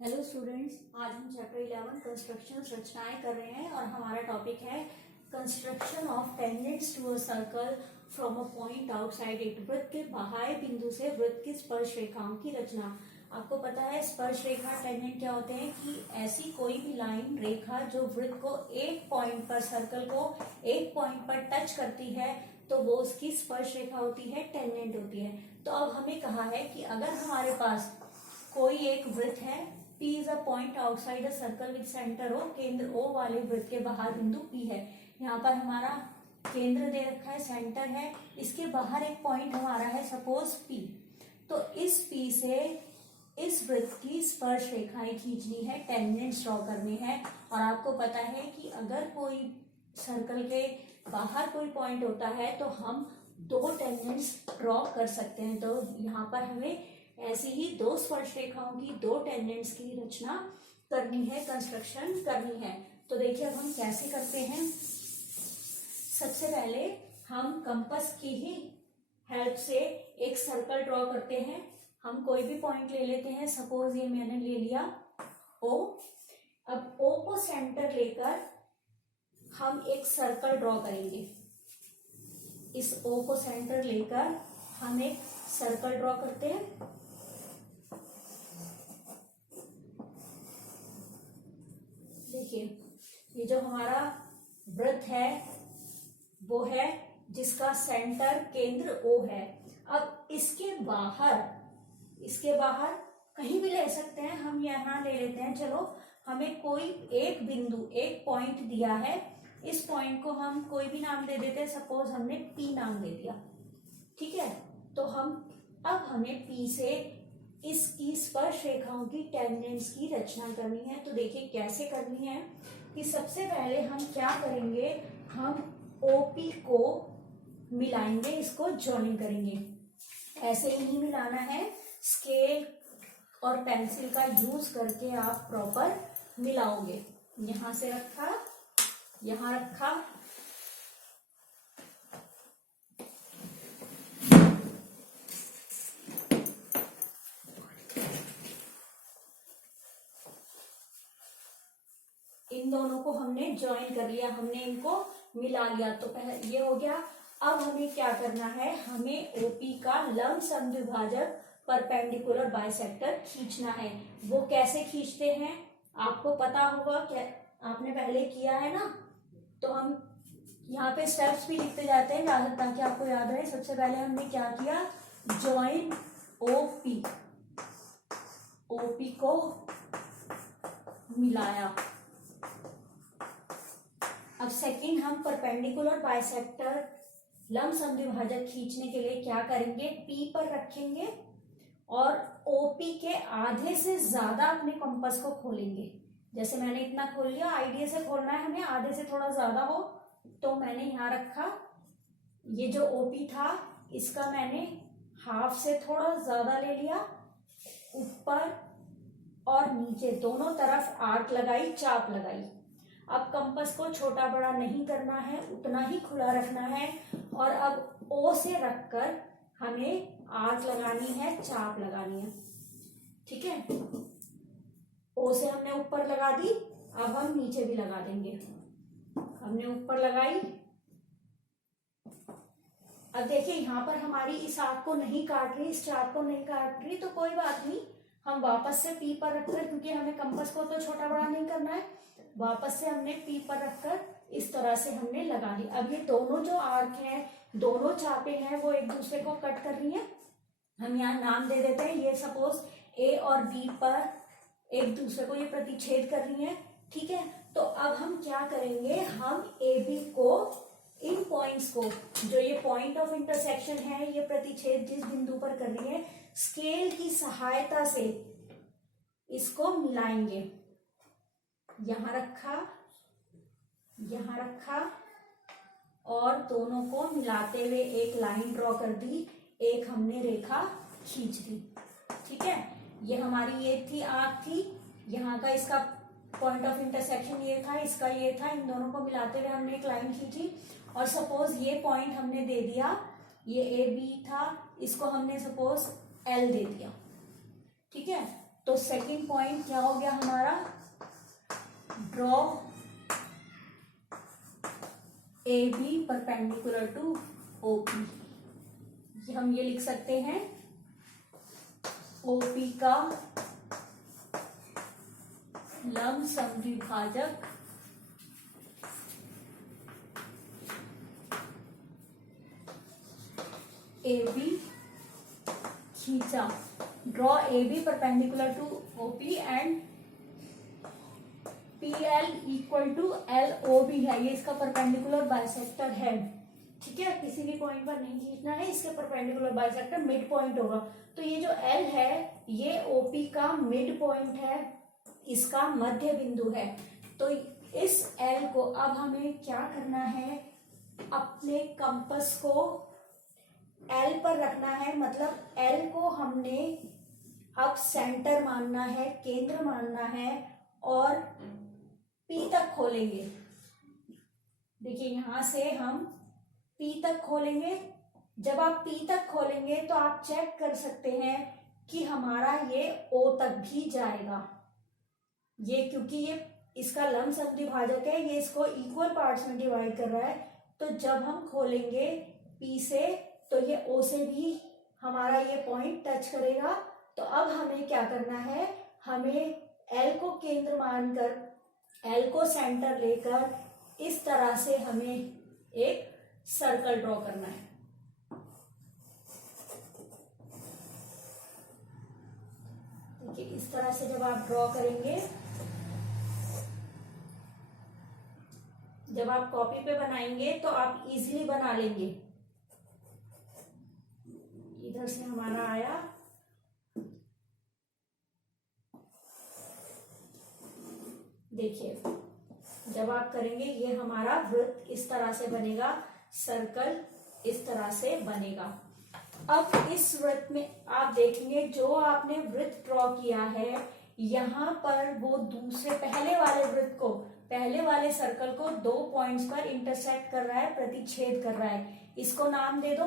Hello students, आज हम chapter 11 construction रचनाएं कर रहे हैं और हमारा टॉपिक है construction of tangents to a circle from a point outside it. वृत्त के बाह्य बिंदु से वृत्त की स्पर्श रेखाओं की रचना। आपको पता है स्पर्श रेखा टेंजेंट क्या होते हैं कि ऐसी कोई भी लाइन रेखा जो वृत्त को एक पॉइंट पर, सर्कल को एक पॉइंट पर टच करती है तो वो उसकी स्पर्श रेखा होती है, टेंजेंट होती है। तो अब हमें कहा है कि अगर हमारे पास कोई एक वृत्त है, P is a point outside a circle with centre O, केंद्र O वाले वृत्त के बाहर बिंदु P है। यहाँ पर हमारा केंद्र दे रखा है, सेंटर है, इसके बाहर एक पॉइंट हमारा है सपोज P। तो इस P से इस वृत्त की स्पर्श रेखाएं खींचनी है, टेंजेंट्स ड्रॉ करने हैं। और आपको पता है कि अगर कोई सर्कल के बाहर कोई पॉइंट होता है तो हम दो टेंजेंट्स ड्रॉ कर सकते हैं। तो यहाँ पर हमें ऐसी ही दो स्पर्श रेखाओं की, दो टेंजेंट्स की रचना करनी है, कंस्ट्रक्शन करनी है। तो देखिए अब हम कैसे करते हैं। सबसे पहले हम कंपास की ही हेल्प से एक सर्कल ड्रॉ करते हैं। हम कोई भी पॉइंट ले लेते हैं, सपोज ये मैंने ले लिया O। अब O को सेंटर लेकर हम एक सर्कल ड्रॉ करेंगे। इस O को सेंटर लेकर हम एक सर्कल ड्रॉ करते हैं। देखिए ये जो हमारा वृत्त है वो है जिसका सेंटर केंद्र O है। अब इसके बाहर कहीं भी ले सकते हैं, हम यहाँ ले लेते हैं। चलो हमें कोई एक बिंदु, एक पॉइंट दिया है, इस पॉइंट को हम कोई भी नाम दे देते हैं, सपोज हमने P नाम दे दिया, ठीक है। तो अब हमें P से इसकी स्पर्श रेखाओं की, टेंजेंट्स की रचना करनी है। तो देखिए कैसे करनी है कि सबसे पहले हम क्या करेंगे, हम OP को मिलाएंगे, इसको ज्वाइन करेंगे। ऐसे ही नहीं मिलाना है, स्केल और पेंसिल का यूज करके आप प्रॉपर मिलाओगे। यहां से रखा, यहां रखा, इन दोनों को हमने ज्वाइन कर लिया, हमने इनको मिला लिया। तो पहले ये हो गया। अब हमें क्या करना है, हमें OP का लंब समद्विभाजक परपेंडिकुलर बाइसेक्टर खींचना है। वो कैसे खींचते हैं आपको पता होगा, क्या आपने पहले किया है ना। तो हम यहाँ पे स्टेप्स भी लिखते जाते हैं ताकि आपको याद रहे। सबसे पहले हमने क्या किया, ज्वाइन OP को मिलाया। अब सेकंड हम परपेंडिकुलर बाइसेक्टर लंब समद्विभाजक खींचने के लिए क्या करेंगे, P पर रखेंगे और OP के आधे से ज्यादा अपने कंपास को खोलेंगे। जैसे मैंने इतना खोल लिया, आइडिया से खोलना है हमें, आधे से थोड़ा ज्यादा हो तो मैंने यहाँ रखा। ये जो OP था इसका मैंने हाफ से थोड़ा ज्यादा ले लिया, ऊपर और नीचे दोनों तरफ आर्क लगाई, चाप लगाई। अब कंपास को छोटा बड़ा नहीं करना है, उतना ही खुला रखना है। और अब O से रखकर हमें आर्क लगानी है, चाप लगानी है, ठीक है। O से हमने ऊपर लगा दी, अब हम नीचे भी लगा देंगे। हमने ऊपर लगाई। अब देखिए यहाँ पर हमारी इस आर्क को नहीं काट रही, इस चाप को नहीं काट रही, तो कोई बात नहीं, हम वापस से P पर रखकर, क्योंकि हमें कंपास को तो छोटा बड़ा नहीं करना है, वापस से हमने P पर रखकर इस तरह से हमने लगा ली। अब ये दोनों जो आर्क हैं, दोनों चापे हैं, वो एक दूसरे को कट कर रही है। हम यहाँ नाम दे देते हैं, ये सपोज A और B पर एक दूसरे को ये प्रतिच्छेद कर रही है, ठीक है। तो अब हम क्या करेंगे, हम AB को, इन पॉइंट्स को, जो ये पॉइंट ऑफ इंटरसेक्शन है, ये प्रतिच्छेद जिस बिंदु पर कर रही है, स्केल की सहायता से इसको मिलाएंगे। यहां रखा, यहां रखा और दोनों को मिलाते हुए एक लाइन ड्रॉ कर दी, एक हमने रेखा खींच दी, ठीक है। ये हमारी ये थी, आर्क थी, यहाँ का इसका पॉइंट ऑफ इंटरसेक्शन ये था, इसका ये था, इन दोनों को मिलाते हुए हमने एक लाइन खींची। और सपोज ये पॉइंट हमने दे दिया, ये AB था, इसको हमने सपोज L दे दिया, ठीक है। तो सेकंड पॉइंट क्या हो गया हमारा, draw A B perpendicular to O P. हम ये लिख सकते हैं ओपी का लंब समद्विभाजक ए बी खींचा, draw A B perpendicular to OP and P L equal to L O B है, ये इसका परपेंडिकुलर बाइसेक्टर है। ठीक है, किसी भी पॉइंट पर नहीं खींचना है, इसके परपेंडिकुलर बाइसेक्टर मिड पॉइंट होगा। तो ये जो एल है ये ओपी का मिड पॉइंट है, इसका मध्य बिंदु है। तो इस एल को अब हमें क्या करना है, अपने कंपास को एल पर रखना है, मतलब एल को हमने अब सेंटर मानना है, केंद्र मानना है, और पी तक खोलेंगे। देखिए यहां से हम पी तक खोलेंगे। जब आप पी तक खोलेंगे तो आप चेक कर सकते हैं कि हमारा ये ओ तक भी जाएगा। ये क्योंकि ये इसका लंब समद्विभाजक है, ये इसको इक्वल पार्ट्स में डिवाइड कर रहा है। तो जब हम खोलेंगे पी से तो ये ओ से भी हमारा ये पॉइंट टच करेगा। तो अब हमें क्या करना है, हमें एल को केंद्र मानकर, एल को सेंटर लेकर इस तरह से हमें एक सर्कल ड्रॉ करना है। देखिए इस तरह से जब आप ड्रॉ करेंगे, जब आप कॉपी पे बनाएंगे तो आप इजीली बना लेंगे। इधर से हमारा आया, देखिए जब आप करेंगे ये हमारा वृत्त इस तरह से बनेगा, सर्कल इस तरह से बनेगा। अब इस वृत्त में आप देखेंगे जो आपने वृत्त ड्रॉ किया है, यहाँ पर वो दूसरे पहले वाले वृत्त को, पहले वाले सर्कल को 2 पॉइंट्स पर इंटरसेक्ट कर रहा है, प्रतिच्छेद कर रहा है। इसको नाम दे दो,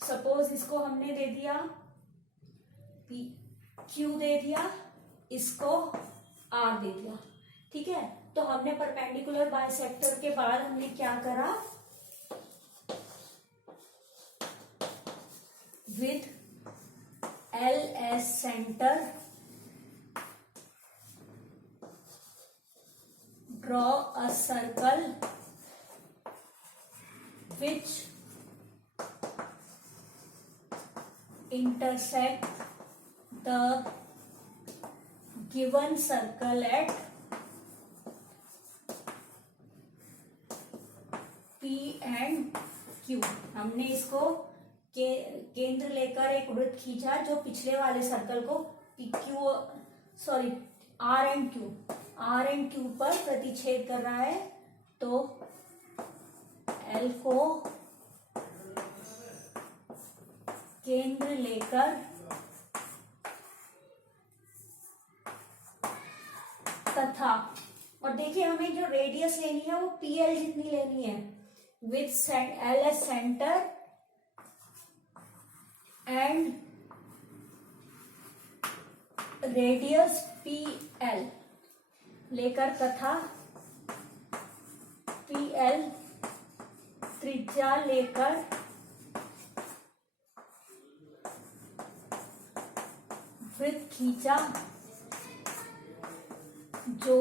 सपोज इसको हमने दे दिया पी, क्यू दे दिया, इसको आर दे दिया। ठीक है, तो हमने परपेंडिकुलर बाइसेक्टर के बाद हमने क्या करा, with L S centre draw a circle which intersect the given circle at P and Q। हमने इसको केंद्र लेकर एक वृत्त खींचा जो पिछले वाले सर्कल को आर एंड क्यू पर प्रतिच्छेद कर रहा है। तो एल को केंद्र लेकर तथा, और देखिए हमें जो रेडियस लेनी है वो पीएल जितनी लेनी है, with L S centre and radius PL लेकर तथा पीएल त्रिज्या लेकर वृत्त खींचा जो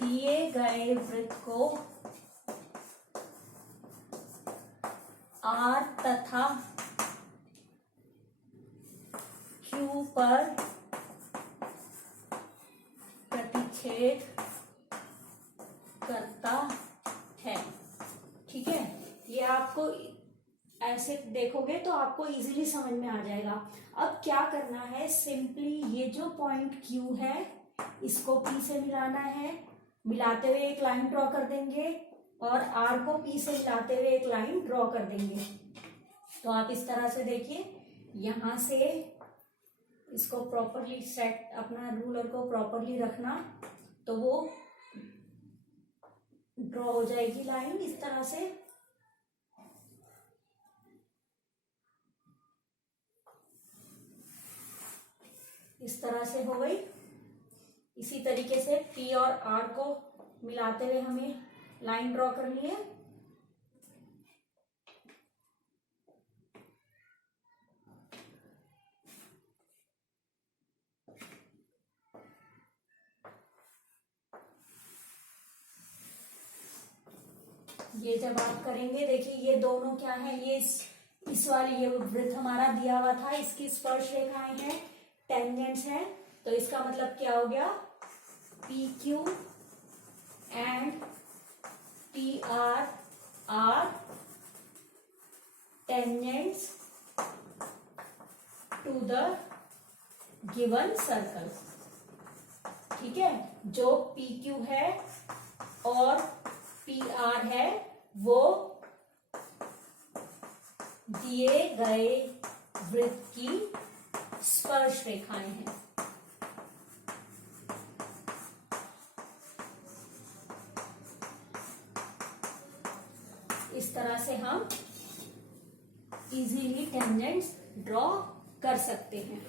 दिए गए वृत्त को आर तथा क्यू पर प्रतिच्छेद करता है। ठीक है, ये आपको ऐसे देखोगे तो आपको इजीली समझ में आ जाएगा। अब क्या करना है, सिंपली ये जो पॉइंट Q है इसको P से मिलाना है, मिलाते हुए एक लाइन ड्रॉ कर देंगे, और R को P से मिलाते हुए एक लाइन ड्रॉ कर देंगे। तो आप इस तरह से देखिए, यहां से इसको प्रॉपरली सेट, अपना रूलर को प्रॉपरली रखना, तो वो ड्रॉ हो जाएगी लाइन इस तरह से। इस तरह से हो गई। इसी तरीके से P और R को मिलाते हुए हमें लाइन ड्रॉ करनी है। ये जब आप करेंगे, देखिए ये दोनों क्या है, ये इस वाली ये वृत्त हमारा दिया हुआ था, इसकी स्पर्श रेखाएं हैं, टेंजेंट्स हैं, तो इसका मतलब क्या हो गया, P Q and T R are tangents to the given circle. ठीक है, जो पी क्यू है और पी आर है वो दिए गए वृत्त की स्पर्श रेखाएं हैं। इस तरह से हम इजीली टेंजेंट्स ड्रॉ कर सकते हैं।